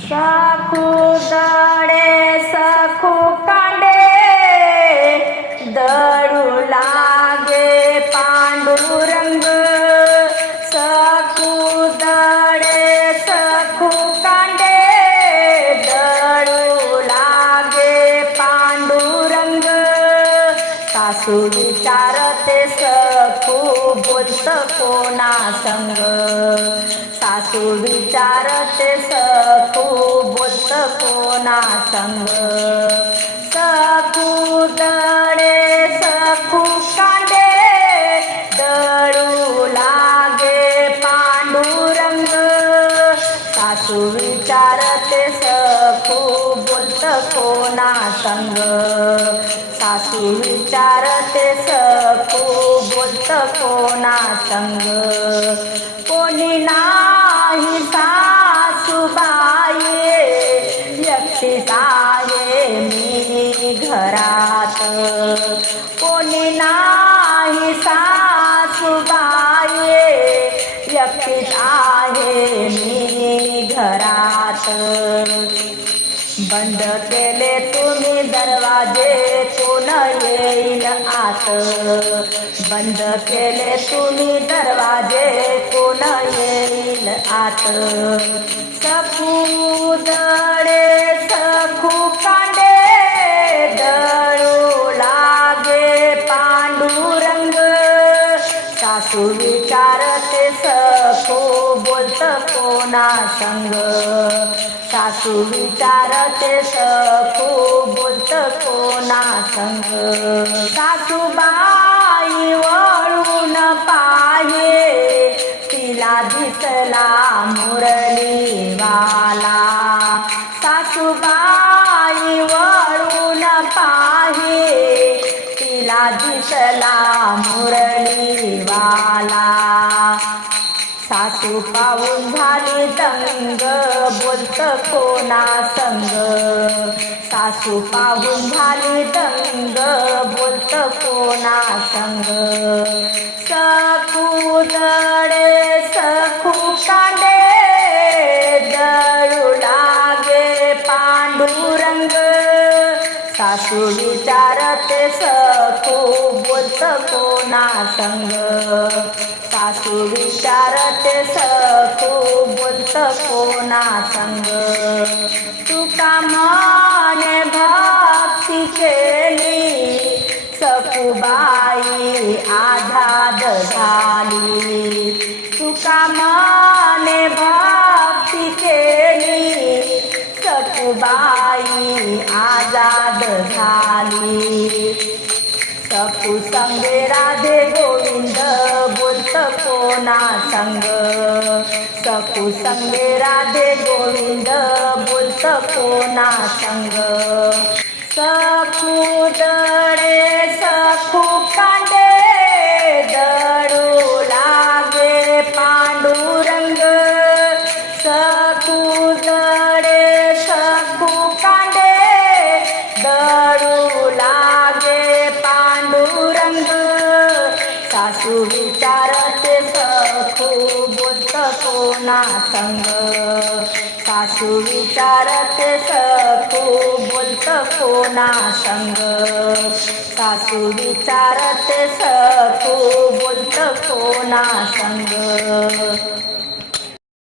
साखू दडे सखू कांडे दडू लागे पांडुरंग सखू दडे सखू कांडे दडू लागे पांडुरंग सासू विचारते सखू बोलत कोणा संग सासू विचारते सखू बोलत कोणा संग? सखू दडे सखू कांडे दळू लागे पांडुरंग. सासू विचारते सखू बोलत कोणा संग? सासू विचारते सखू बोलत कोणा संग? कोणी ना कोणी नाही सासूबाई एकटीच आहे मी घरात. बंद केले तुम्ही दरवाजे कोण येईल आत? बंद केले तुम्ही दरवाजे कोण येईल आत? सपू रंग. सासू विचारते सखो बोलत कोणा संग? सासू विचारते सखो बोलत कोणा संग? सासूबाई दिसला मुरलीवाला सासू पाहून झाली दंग बोलत कोणा संग? सासू पाहून झाली दंग बोलत कोणा संग? सखू दडे सखू कांडे दळू लागे पांडुरंग. सासू विचार हो को बोलत कोणा संग? सासू विचारते सखू बोलत कोणा संग? तुका माने भक्ती केली सखूबाई आझाद झाली. तुका माने भक्ती केली सखूबाई आजाद झाली. सखू संगे राधे गोविंद बोलत कोणा संग? सखू संगे राधे गोविंद बोलत कोणा संग? सखू सासू विचारते सखू बोलत कोणा संग? सासू विचारते सखू बोलत कोणा संग? सासू विचारते सखू बोलत कोणा संग?